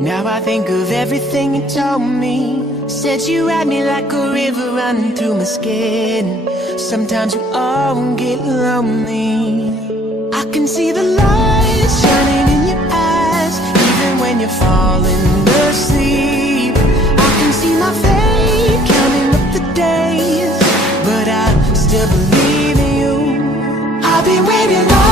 Now I think of everything you told me. Said you had me like a river running through my skin. Sometimes we all get lonely. I can see the light shining in your eyes, even when you're falling asleep. I can see my fate counting up the days, but I still believe in you. I've been waiting all